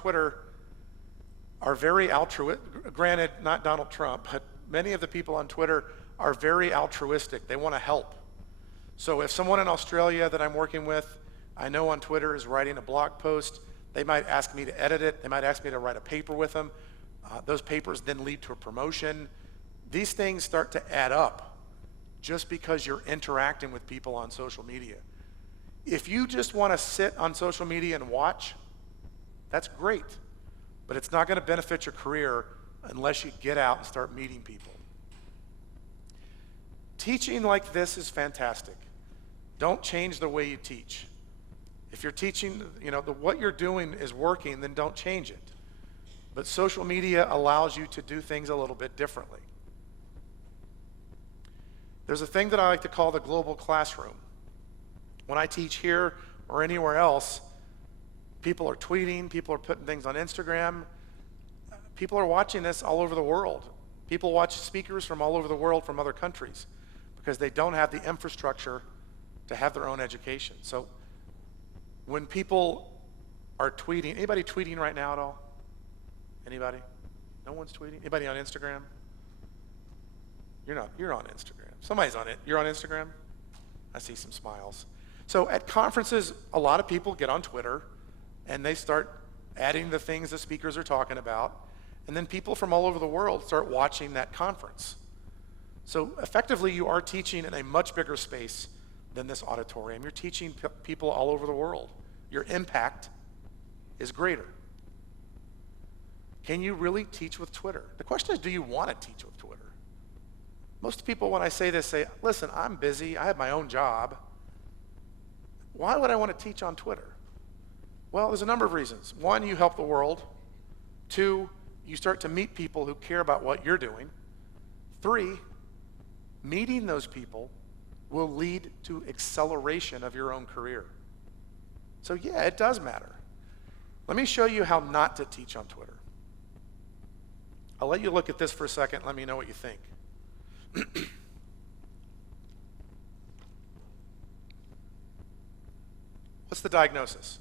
Twitter are very altruistic. Granted, not Donald Trump, but many of the people on Twitter are very altruistic. They want to help. So if someone in Australia that I'm working with, I know on Twitter, is writing a blog post, they might ask me to edit it. They might ask me to write a paper with them. Those papers then lead to a promotion. These things start to add up just because you're interacting with people on social media. If you just want to sit on social media and watch, that's great, but it's not going to benefit your career unless you get out and start meeting people. Teaching like this is fantastic. Don't change the way you teach. If you're teaching, what you're doing is working, then don't change it. But social media allows you to do things a little bit differently. There's a thing that I like to call the global classroom. When I teach here or anywhere else, people are tweeting, people are putting things on Instagram. People are watching this all over the world. People watch speakers from all over the world from other countries because they don't have the infrastructure to have their own education. So when people are tweeting, anybody tweeting right now at all? Anybody? No one's tweeting? Anybody on Instagram? You're not, you're on Instagram. Somebody's on it. You're on Instagram? I see some smiles. So at conferences, a lot of people get on Twitter and they start adding the things the speakers are talking about, and then people from all over the world start watching that conference. So effectively, you are teaching in a much bigger space than this auditorium. You're teaching people all over the world. Your impact is greater. Can you really teach with Twitter? The question is, do you want to teach with Twitter? Most people, when I say this, say, listen, I'm busy, I have my own job. Why would I want to teach on Twitter? Well, there's a number of reasons. One, you help the world. Two, you start to meet people who care about what you're doing. Three, meeting those people will lead to acceleration of your own career. So yeah, it does matter. Let me show you how not to teach on Twitter. I'll let you look at this for a second. Let me know what you think. What's the diagnosis?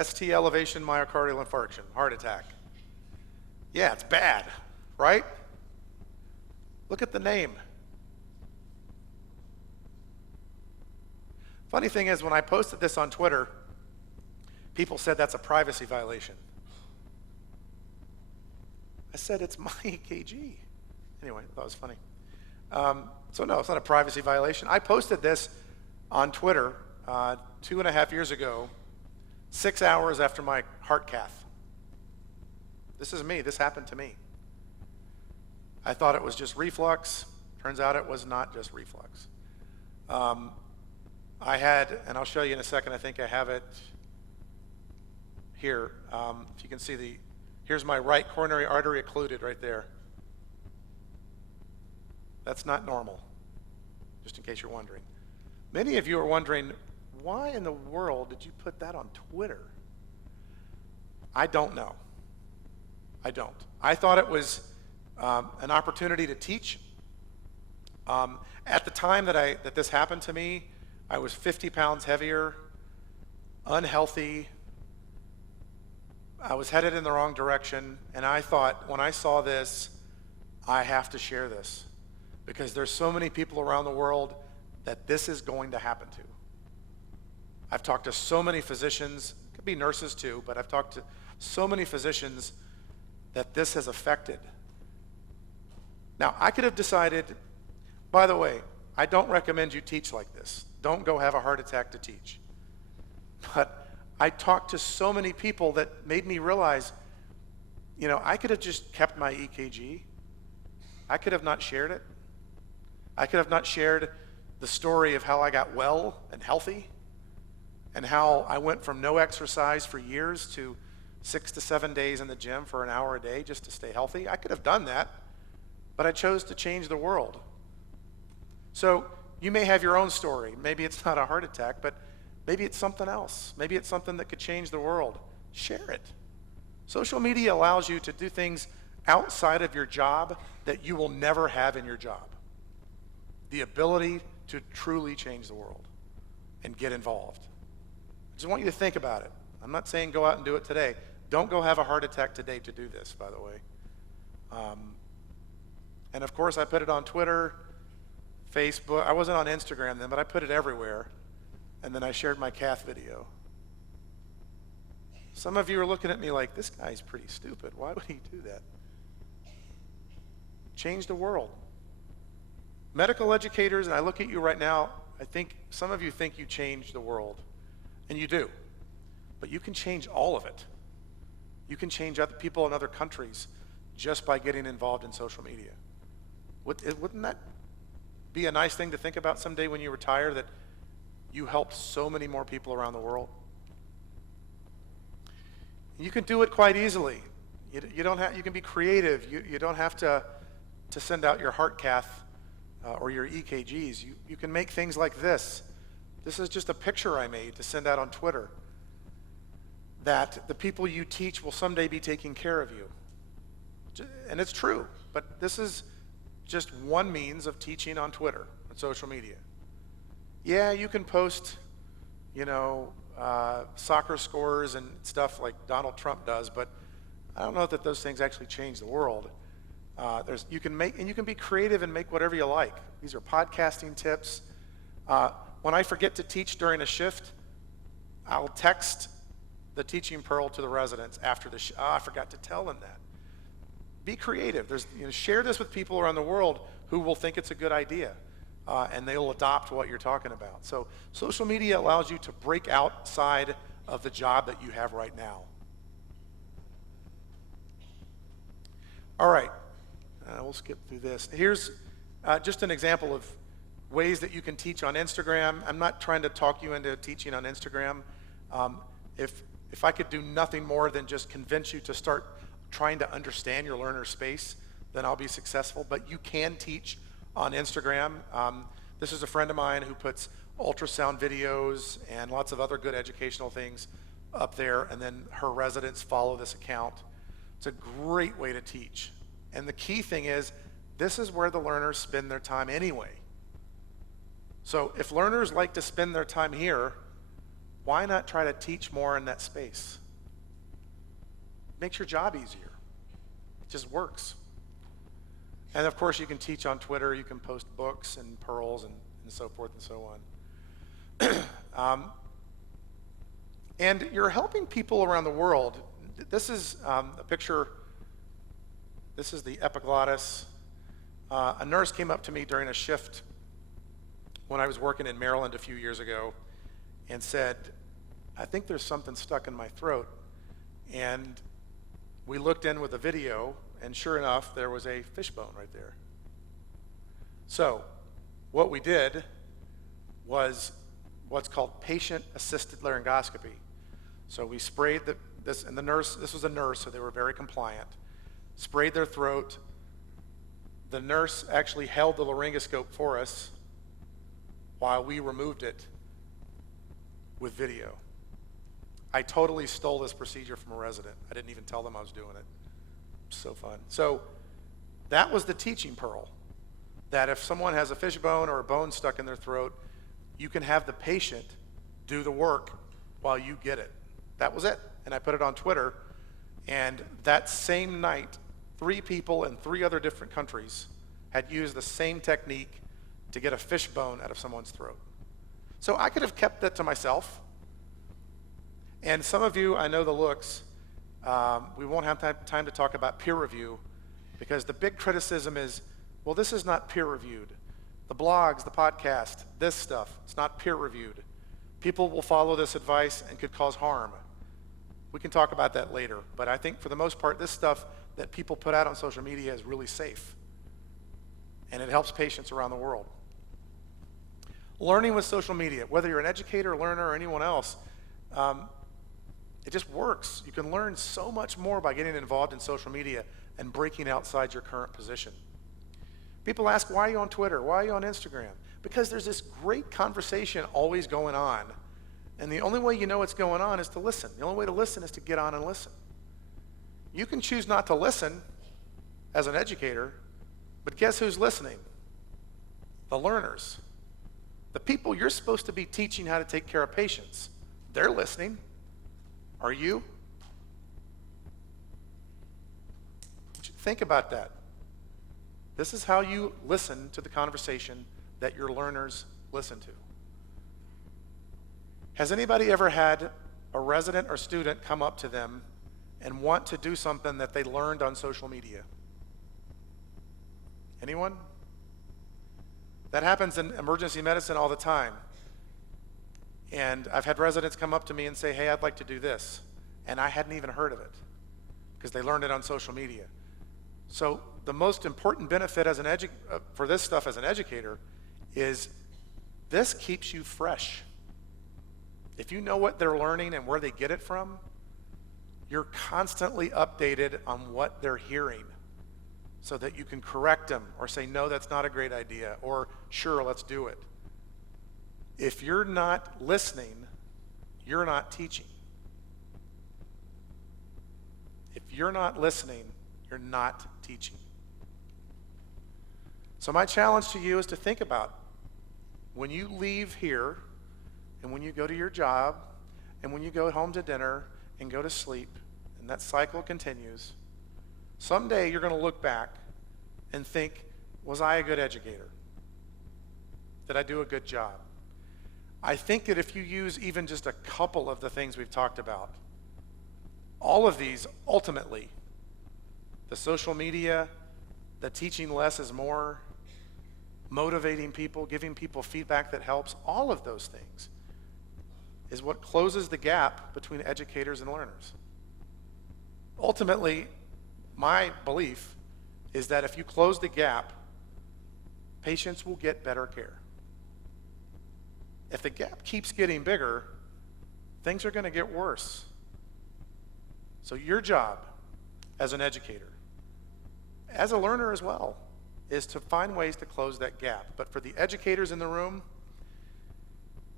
ST elevation myocardial infarction, heart attack. Yeah, it's bad, right? Look at the name. Funny thing is, when I posted this on Twitter, people said that's a privacy violation. I said, it's my EKG. Anyway, that was funny. So no, it's not a privacy violation. I posted this on Twitter 2.5 years ago, 6 hours after my heart cath. This is me. This happened to me. I thought it was just reflux. Turns out it was not just reflux. I had, and I'll show you in a second, I think I have it here. If you can see here's my right coronary artery occluded right there. That's not normal, just in case you're wondering. Many of you are wondering, why in the world did you put that on Twitter? I don't know. I don't. I thought it was an opportunity to teach. At the time that this happened to me, I was 50 pounds heavier, unhealthy. I was headed in the wrong direction, and I thought, when I saw this, I have to share this, because there's so many people around the world that this is going to happen to. I've talked to so many physicians, could be nurses too, but I've talked to so many physicians that this has affected. Now, I could have decided, by the way, I don't recommend you teach like this. Don't go have a heart attack to teach. But I talked to so many people that made me realize, I could have just kept my EKG. I could have not shared it. I could have not shared the story of how I got well and healthy, and how I went from no exercise for years to 6 to 7 days in the gym for an hour a day just to stay healthy. I could have done that, but I chose to change the world. So you may have your own story. Maybe it's not a heart attack, but maybe it's something else. Maybe it's something that could change the world. Share it. Social media allows you to do things outside of your job that you will never have in your job. The ability to truly change the world. and get involved. I just want you to think about it. I'm not saying go out and do it today. Don't go have a heart attack today to do this, by the way. And of course, I put it on Twitter, Facebook. I wasn't on Instagram then, but I put it everywhere. And then I shared my cath video. Some of you are looking at me like, this guy's pretty stupid. Why would he do that? Change the world. Medical educators, and I look at you right now, I think some of you think you change the world, and you do. But you can change all of it. You can change other people in other countries just by getting involved in social media. Wouldn't that be a nice thing to think about someday when you retire, that you helped so many more people around the world? You can do it quite easily. You don't have. You can be creative. You don't have to send out your heart cath or your EKGs. You can make things like this. This is just a picture I made to send out on Twitter, that the people you teach will someday be taking care of you. And it's true, but this is just one means of teaching on Twitter and social media. Yeah, you can post, soccer scores and stuff like Donald Trump does, but I don't know that those things actually change the world. You can be creative and make whatever you like. These are podcasting tips. When I forget to teach during a shift, I'll text the teaching pearl to the residents after the I forgot to tell them that. Be creative. Share this with people around the world who will think it's a good idea, and they'll adopt what you're talking about. So social media allows you to break outside of the job that you have right now. All right, we'll skip through this. Here's just an example of ways that you can teach on Instagram. I'm not trying to talk you into teaching on Instagram. If I could do nothing more than just convince you to start trying to understand your learner space, then I'll be successful. But you can teach on Instagram. This is a friend of mine who puts ultrasound videos and lots of other good educational things up there, and then her residents follow this account. It's a great way to teach. And the key thing is, this is where the learners spend their time anyway. So if learners like to spend their time here, why not try to teach more in that space? Makes your job easier. It just works. And of course, you can teach on Twitter. You can post books and pearls and so forth and so on. And you're helping people around the world. This is a picture. This is the epiglottis. A nurse came up to me during a shift when I was working in Maryland a few years ago and said, I think there's something stuck in my throat. And we looked in with a video, and sure enough, there was a fishbone right there. So what we did was what's called patient-assisted laryngoscopy. So we sprayed this was a nurse, so they were very compliant, sprayed their throat. The nurse actually held the laryngoscope for us while we removed it with video. I totally stole this procedure from a resident. I didn't even tell them I was doing it. So fun. So that was the teaching pearl, that if someone has a fishbone or a bone stuck in their throat, you can have the patient do the work while you get it. That was it. And I put it on Twitter, and that same night, 3 people in 3 other different countries had used the same technique to get a fishbone out of someone's throat. So I could have kept that to myself. And some of you, I know the looks, we won't have time to talk about peer review, because the big criticism is, well, this is not peer reviewed. The blogs, the podcast, this stuff, it's not peer reviewed. People will follow this advice and could cause harm. We can talk about that later, but I think for the most part, this stuff that people put out on social media is really safe, and it helps patients around the world. Learning with social media, whether you're an educator, learner, or anyone else, it just works. You can learn so much more by getting involved in social media and breaking outside your current position. People ask, why are you on Twitter? Why are you on Instagram? Because there's this great conversation always going on, and the only way you know what's going on is to listen. The only way to listen is to get on and listen. You can choose not to listen as an educator, but guess who's listening? The learners. The people you're supposed to be teaching how to take care of patients, they're listening. Are you? Think about that. This is how you listen to the conversation that your learners listen to. Has anybody ever had a resident or student come up to them and want to do something that they learned on social media? Anyone? That happens in emergency medicine all the time. And I've had residents come up to me and say, hey, I'd like to do this. And I hadn't even heard of it because they learned it on social media. So the most important benefit as for this stuff as an educator is this keeps you fresh. If you know what they're learning and where they get it from, you're constantly updated on what they're hearing so that you can correct them or say, no, that's not a great idea, or sure, let's do it. If you're not listening, you're not teaching. If you're not listening, you're not teaching. So my challenge to you is to think about when you leave here and when you go to your job and when you go home to dinner and go to sleep, and that cycle continues, someday you're going to look back and think, was I a good educator? Did I do a good job? I think that if you use even just a couple of the things we've talked about, all of these ultimately, the social media, the teaching less is more, motivating people, giving people feedback that helps, all of those things is what closes the gap between educators and learners. Ultimately, my belief is that if you close the gap, patients will get better care. If the gap keeps getting bigger, things are going to get worse. So your job as an educator, as a learner as well, is to find ways to close that gap. But for the educators in the room,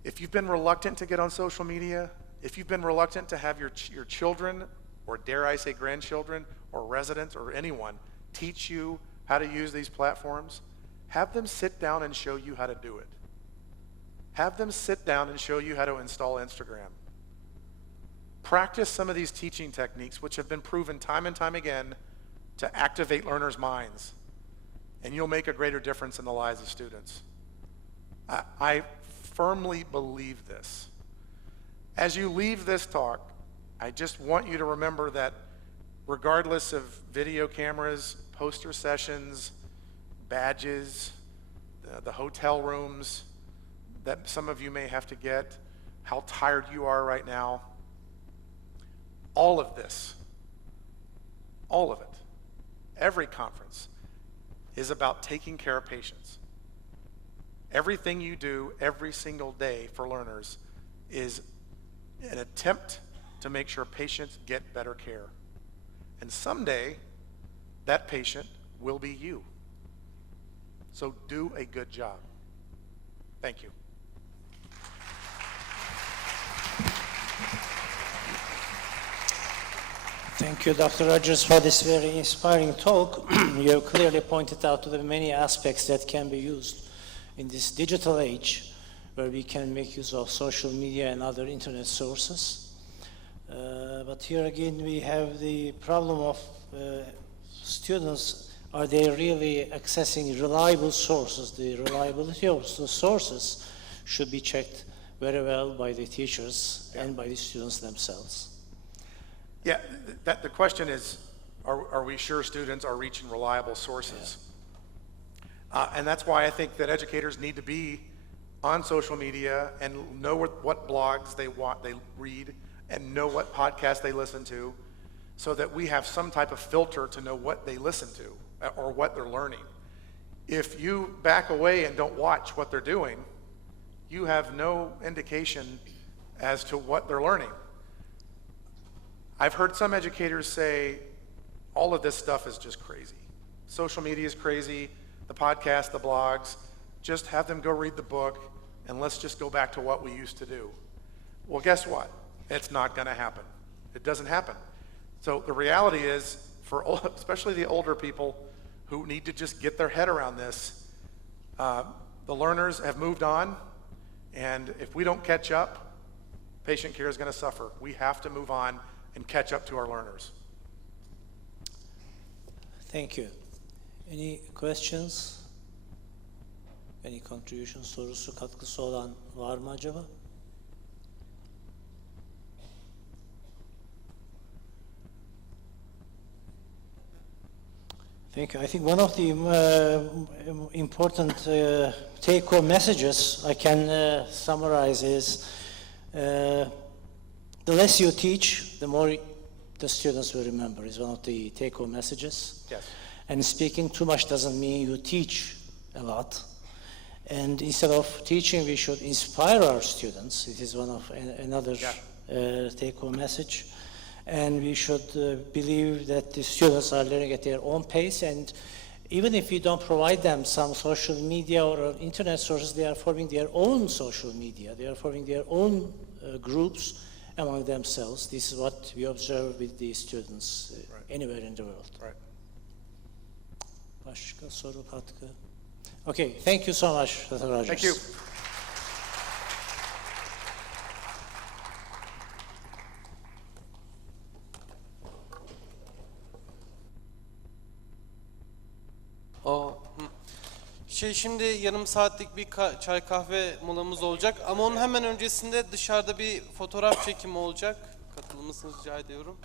if you've been reluctant to get on social media, if you've been reluctant to have your children, or dare I say grandchildren, or residents, or anyone, teach you how to use these platforms, have them sit down and show you how to do it. Have them sit down and show you how to install Instagram. Practice some of these teaching techniques, which have been proven time and time again to activate learners' minds, and you'll make a greater difference in the lives of students. I firmly believe this. As you leave this talk, I just want you to remember that regardless of video cameras, poster sessions, badges, the hotel rooms that some of you may have to get, how tired you are right now, all of this, all of it, every conference is about taking care of patients. Everything you do every single day for learners is an attempt to make sure patients get better care. And someday, that patient will be you. So do a good job. Thank you. Thank you, Dr. Rogers, for this very inspiring talk. You have clearly pointed out to the many aspects that can be used in this digital age, where we can make use of social media and other internet sources. But here again, we have the problem of students. Are they really accessing reliable sources? The reliability of the sources should be checked very well by the teachers and by the students themselves. Yeah, the question is, are we sure students are reaching reliable sources? And that's why I think that educators need to be on social media and know what blogs they read and know what podcasts they listen to, so that we have some type of filter to know what they listen to or what they're learning. If you back away and don't watch what they're doing, you have no indication as to what they're learning. I've heard some educators say, all of this stuff is just crazy. Social media is crazy, the podcasts, the blogs, just have them go read the book, and let's just go back to what we used to do. Well, guess what? It's not gonna happen. It doesn't happen. So the reality is, for especially the older people who need to just get their head around this, the learners have moved on, And if we don't catch up, patient care is going to suffer. We have to move on and catch up to our learners. Thank you. Any questions? Any contribution, sorusu, katkısı olan var mı acaba? Thank you. I think one of the important take-home messages I can summarize is the less you teach, the more the students will remember, is one of the take-home messages. Yes. And speaking too much doesn't mean you teach a lot. And instead of teaching, we should inspire our students. It is one of another take-home message. And we should believe that the students are learning at their own pace. And even if we don't provide them some social media or internet sources, they are forming their own social media. They are forming their own groups among themselves. This is what we observe with the students anywhere in the world. Right. Başka soru, katkı? Okay, thank you so much, Dr. Rogers. Thank you. Şimdi yarım saatlik bir çay kahve molamız olacak ama onun hemen öncesinde dışarıda bir fotoğraf çekimi olacak. Katılmasınızı rica ediyorum.